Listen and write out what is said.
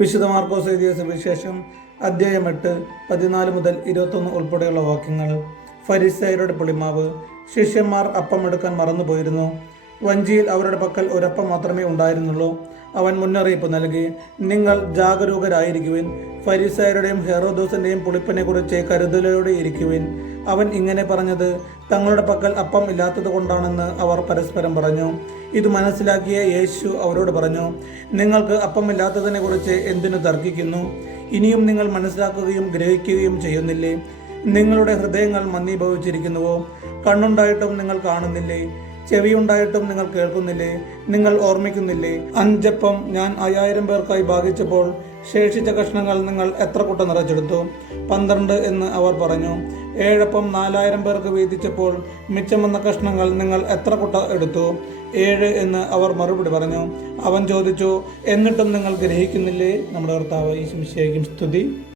വിശുദ്ധ മാർക്കോസ് എഴുതിയ സുവിശേഷം അധ്യായം 8 14 മുതൽ 21 ഉൾപ്പെടെയുള്ള വാക്യങ്ങൾ. ഫരിസേയരുടെ പുളിമാവ്. ശിഷ്യന്മാർ അപ്പം എടുക്കാൻ മറന്നുപോയിരുന്നു. വഞ്ചിയിൽ അവരുടെ പക്കൽ ഒരപ്പം മാത്രമേ ഉണ്ടായിരുന്നുള്ളൂ. അവൻ മുന്നറിയിപ്പ് നൽകി, നിങ്ങൾ ജാഗരൂകരായിരിക്കുവിൻ. ഫരിസേയരുടെയും ഹെറോദോസിന്റെയും പുളിപ്പിനെ കുറിച്ച് കരുതലോടെ ഇരിക്കുവിൻ. അവൻ ഇങ്ങനെ പറഞ്ഞത് തങ്ങളുടെ പക്കൽ അപ്പം ഇല്ലാത്തത് കൊണ്ടാണെന്ന് അവർ പരസ്പരം പറഞ്ഞു. ഇത് മനസ്സിലാക്കിയ യേശു അവരോട് പറഞ്ഞു, നിങ്ങൾക്ക് അപ്പമില്ലാത്തതിനെ കുറിച്ച് എന്തിനു തർക്കിക്കുന്നു? ഇനിയും നിങ്ങൾ മനസ്സിലാക്കുകയും ഗ്രഹിക്കുകയും ചെയ്യുന്നില്ലേ? നിങ്ങളുടെ ഹൃദയങ്ങൾ മന്ദീഭവിച്ചിരിക്കുന്നുവോ? കണ്ണുണ്ടായിട്ടും നിങ്ങൾ കാണുന്നില്ലേ? ചെവിയുണ്ടായിട്ടും നിങ്ങൾ കേൾക്കുന്നില്ലേ? നിങ്ങൾ ഓർമ്മിക്കുന്നില്ലേ? 5 അപ്പം ഞാൻ 5000 പേർക്കായി ഭാഗിച്ചപ്പോൾ ശേഷിച്ച കഷ്ണങ്ങൾ നിങ്ങൾ എത്ര കുട്ട നിറച്ചെടുത്തു? 12 എന്ന് അവർ പറഞ്ഞു. 7 അപ്പം 4000 പേർക്ക് വീതിച്ചപ്പോൾ മിച്ചം വന്ന കഷ്ണങ്ങൾ നിങ്ങൾ എത്ര കുട്ട എടുത്തു? 7 എന്ന് അവർ മറുപടി പറഞ്ഞു. അവൻ ചോദിച്ചു, എന്നിട്ടും നിങ്ങൾ ഗ്രഹിക്കുന്നില്ലേ? നമ്മുടെ കർത്താവ് യേശു മിശിഹായ്ക്കും സ്തുതി.